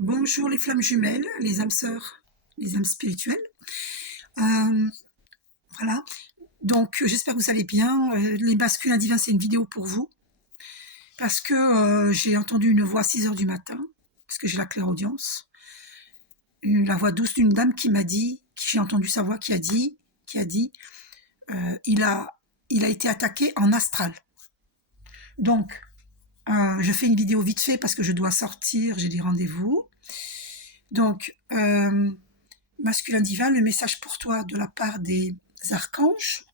Bonjour les flammes jumelles, les âmes sœurs, les âmes spirituelles. Euh, voilà. Donc j'espère que vous allez bien. Les masculins divins, c'est une vidéo pour vous. Parce que j'ai entendu une voix à 6 heures du matin, parce que j'ai la clairaudience. La voix douce d'une dame qui m'a dit, j'ai entendu sa voix qui a dit, il a été attaqué en astral. Donc, je fais une vidéo vite fait parce que je dois sortir, j'ai des rendez-vous. Donc, masculin divin, le message pour toi de la part des archanges.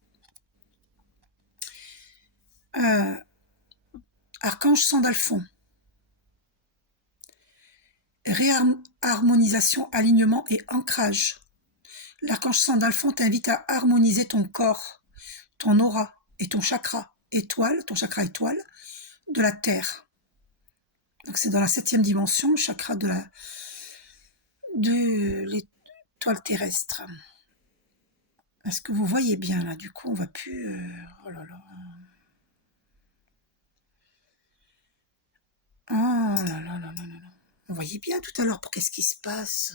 Archange Sandalphon. Réharmonisation, alignement et ancrage. L'archange Sandalphon t'invite à harmoniser ton corps, ton aura et ton chakra étoile, de la Terre. Donc c'est dans la 7e dimension, chakra de l'étoile terrestre. Est-ce que vous voyez bien là? Du coup, on va plus. Oh là là. Oh là là là là là là. On voyait bien tout à l'heure. Pour qu'est-ce qui se passe?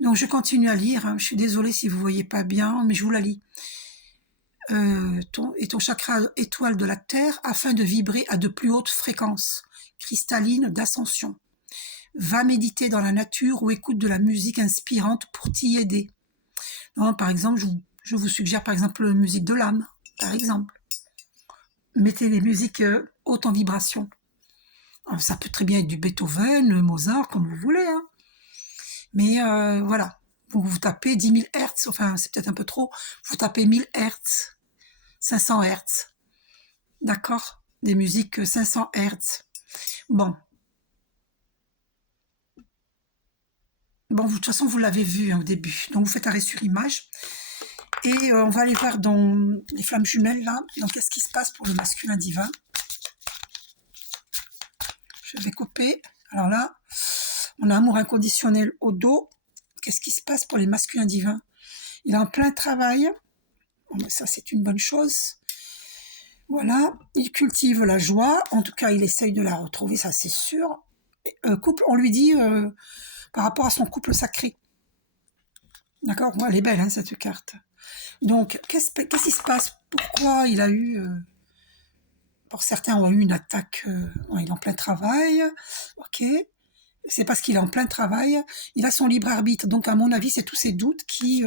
Donc je continue à lire. Hein. Je suis désolée si vous ne voyez pas bien, mais je vous la lis. Ton chakra étoile de la Terre afin de vibrer à de plus hautes fréquences cristallines d'ascension. Va méditer dans la nature ou écoute de la musique inspirante pour t'y aider. Non, par exemple, je vous suggère par exemple la musique de l'âme, par exemple. Mettez les musiques hautes en vibration. Alors, ça peut très bien être du Beethoven, Mozart, comme vous voulez. Hein. Mais voilà, vous tapez 10 000 Hertz, enfin c'est peut-être un peu trop, vous tapez 1000 Hertz, 500 Hertz, d'accord? Des musiques 500 Hertz. Bon, de toute façon vous l'avez vu hein, au début, donc vous faites arrêt sur image. Et on va aller voir dans les flammes jumelles là, donc qu'est-ce qui se passe pour le masculin divin. Je vais couper, alors là, on a amour inconditionnel au dos. Qu'est-ce qui se passe pour les masculins divins? Il est en plein travail, bon, ça c'est une bonne chose. Voilà, il cultive la joie, en tout cas il essaye de la retrouver, ça c'est sûr. Couple, on lui dit par rapport à son couple sacré. D'accord, elle est belle hein, cette carte. Donc, qu'est-ce qui se passe? Pourquoi il a eu, pour certains ont eu une attaque, il est en plein travail, ok. C'est parce qu'il est en plein travail, il a son libre arbitre, donc à mon avis c'est tous ces doutes qui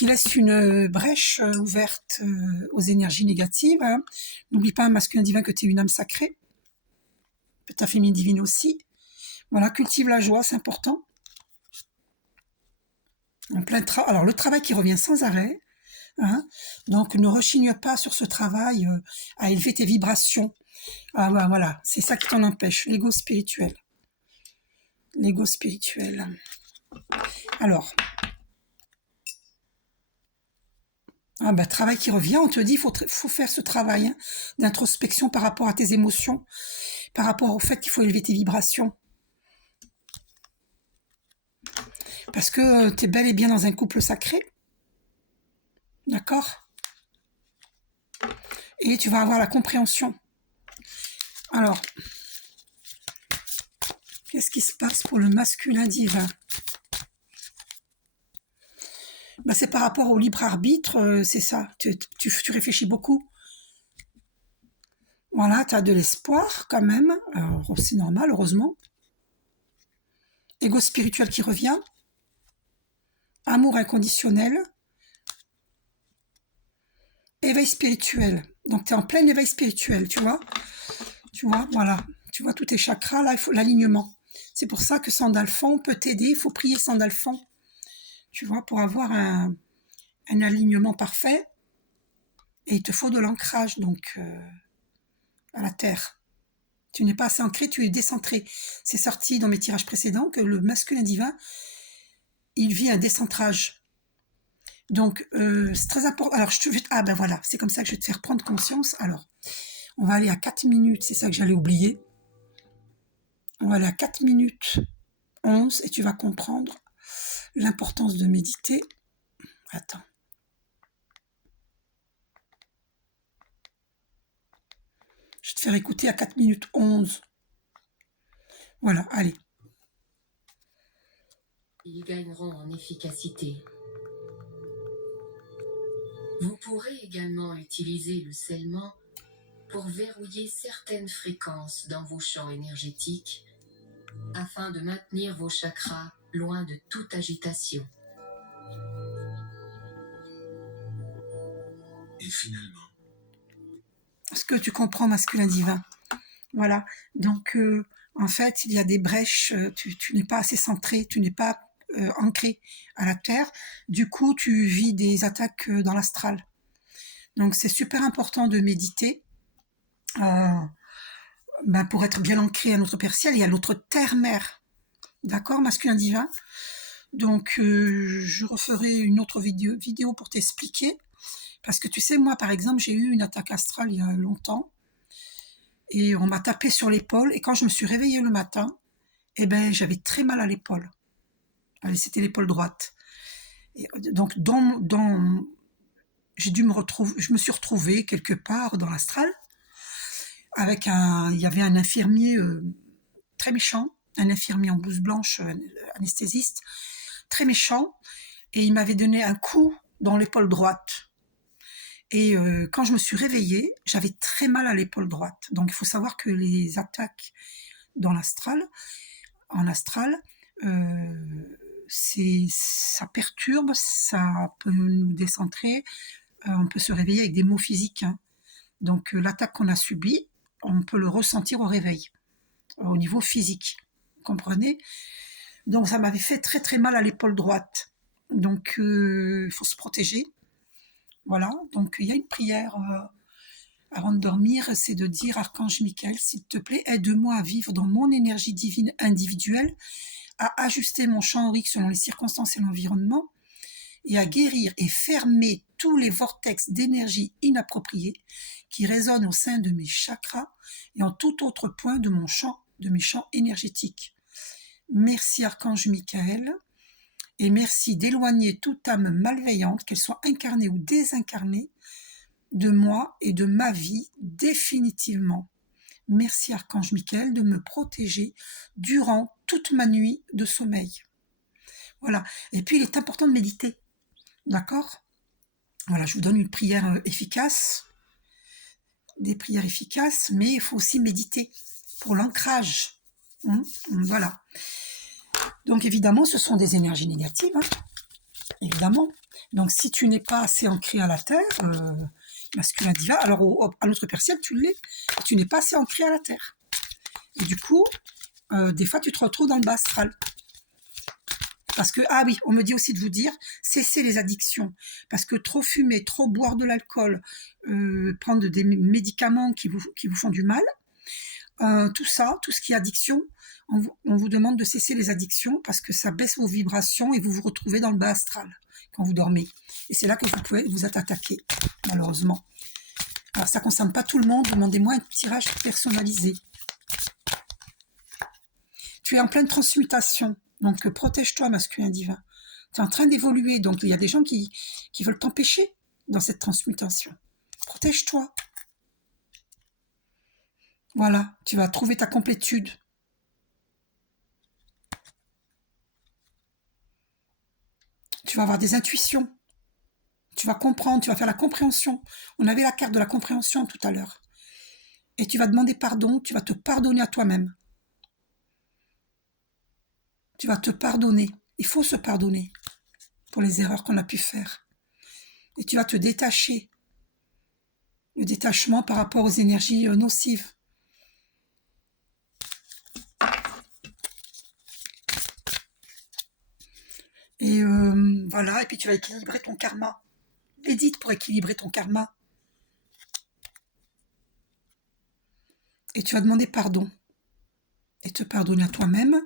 laisse une brèche ouverte aux énergies négatives. Hein. N'oublie pas, masculin divin, que tu es une âme sacrée. Ta féminine divine aussi. Voilà, cultive la joie, c'est important. En plein alors, le travail qui revient sans arrêt. Hein. Donc, ne rechigne pas sur ce travail à élever tes vibrations. Ah, voilà, c'est ça qui t'en empêche, l'ego spirituel. L'ego spirituel. Alors, travail qui revient, on te dit, il faut faire ce travail hein, d'introspection par rapport à tes émotions, par rapport au fait qu'il faut élever tes vibrations. Parce que tu es bel et bien dans un couple sacré. D'accord? Et tu vas avoir la compréhension. Alors, qu'est-ce qui se passe pour le masculin divin? C'est par rapport au libre arbitre, c'est ça. Tu réfléchis beaucoup. Voilà, tu as de l'espoir quand même. C'est normal, heureusement. Ego spirituel qui revient. Amour inconditionnel. Éveil spirituel. Donc, tu es en plein éveil spirituel, tu vois. Tu vois, voilà. Tu vois tous tes chakras, là, il faut l'alignement. C'est pour ça que Sandalphon peut t'aider. Il faut prier Sandalphon, tu vois, pour avoir un alignement parfait. Et il te faut de l'ancrage, donc, à la terre. Tu n'es pas assez ancré, tu es décentré. C'est sorti dans mes tirages précédents que le masculin divin, il vit un décentrage. Donc, c'est très important. Alors, voilà, c'est comme ça que je vais te faire prendre conscience. Alors, on va aller à 4 minutes, c'est ça que j'allais oublier. On va aller à 4 minutes 11 et tu vas comprendre l'importance de méditer. Attends. Je vais te faire écouter à 4 minutes 11. Voilà, allez. Ils gagneront en efficacité. Vous pourrez également utiliser le scellement pour verrouiller certaines fréquences dans vos champs énergétiques afin de maintenir vos chakras loin de toute agitation. Et finalement, Est-ce que tu comprends, masculin divin? Voilà. Donc, en fait, il y a des brèches, tu n'es pas assez centré, tu n'es pas ancré à la Terre. Du coup, tu vis des attaques dans l'astral. Donc, c'est super important de méditer pour être bien ancré à notre Père Ciel et à notre Terre-Mère. D'accord, masculin divin? Donc, je referai une autre vidéo pour t'expliquer. Parce que tu sais, moi, par exemple, j'ai eu une attaque astrale il y a longtemps. Et on m'a tapé sur l'épaule. Et quand je me suis réveillée le matin, eh ben, j'avais très mal à l'épaule. Allez, c'était l'épaule droite. Et donc, j'ai dû me retrouver, je me suis retrouvée quelque part dans l'astral il y avait un infirmier très méchant, un infirmier en blouse blanche, anesthésiste, très méchant, et il m'avait donné un coup dans l'épaule droite. Et quand je me suis réveillée, j'avais très mal à l'épaule droite. Donc il faut savoir que les attaques dans l'astral, en astral, ça perturbe, ça peut nous décentrer, on peut se réveiller avec des maux physiques. Hein. Donc l'attaque qu'on a subie, on peut le ressentir au réveil, au niveau physique. Vous comprenez? Donc ça m'avait fait très très mal à l'épaule droite. Donc il faut se protéger. Voilà, donc il y a une prière avant de dormir, c'est de dire Archange Michael, s'il te plaît, aide-moi à vivre dans mon énergie divine individuelle, à ajuster mon champ aurique selon les circonstances et l'environnement, et à guérir et fermer tous les vortex d'énergie inappropriés qui résonnent au sein de mes chakras et en tout autre point de mes champs énergétiques. Merci Archange Michael, et merci d'éloigner toute âme malveillante, qu'elle soit incarnée ou désincarnée, de moi et de ma vie définitivement. Merci Archange Michael de me protéger durant toute ma nuit de sommeil. Voilà. Et puis il est important de méditer. D'accord? Voilà, je vous donne une prière efficace, des prières efficaces, mais il faut aussi méditer pour l'ancrage. Voilà. Donc évidemment, ce sont des énergies négatives, hein, évidemment. Donc si tu n'es pas assez ancré à la Terre, masculin divin, alors à l'autre Père Ciel, tu l'es, tu n'es pas assez ancré à la Terre. Et du coup, des fois, tu te retrouves dans le bas astral. Parce que, ah oui, on me dit aussi de vous dire, cessez les addictions. Parce que trop fumer, trop boire de l'alcool, prendre des médicaments qui vous font du mal, tout ça, tout ce qui est addiction, on vous demande de cesser les addictions parce que ça baisse vos vibrations et vous vous retrouvez dans le bas astral quand vous dormez. Et c'est là que vous pouvez vous être attaqué, malheureusement. Alors, ça ne concerne pas tout le monde. Demandez-moi un tirage personnalisé. Tu es en pleine transmutation. Donc, protège-toi, masculin divin. Tu es en train d'évoluer. Donc, il y a des gens qui veulent t'empêcher dans cette transmutation. Protège-toi. Voilà, tu vas trouver ta complétude. Tu vas avoir des intuitions. Tu vas comprendre, tu vas faire la compréhension. On avait la carte de la compréhension tout à l'heure. Et tu vas demander pardon, tu vas te pardonner à toi-même. Tu vas te pardonner. Il faut se pardonner pour les erreurs qu'on a pu faire. Et tu vas te détacher. Le détachement par rapport aux énergies nocives. Et voilà, et puis tu vas équilibrer ton karma. Médite pour équilibrer ton karma. Et tu vas demander pardon. Et te pardonner à toi-même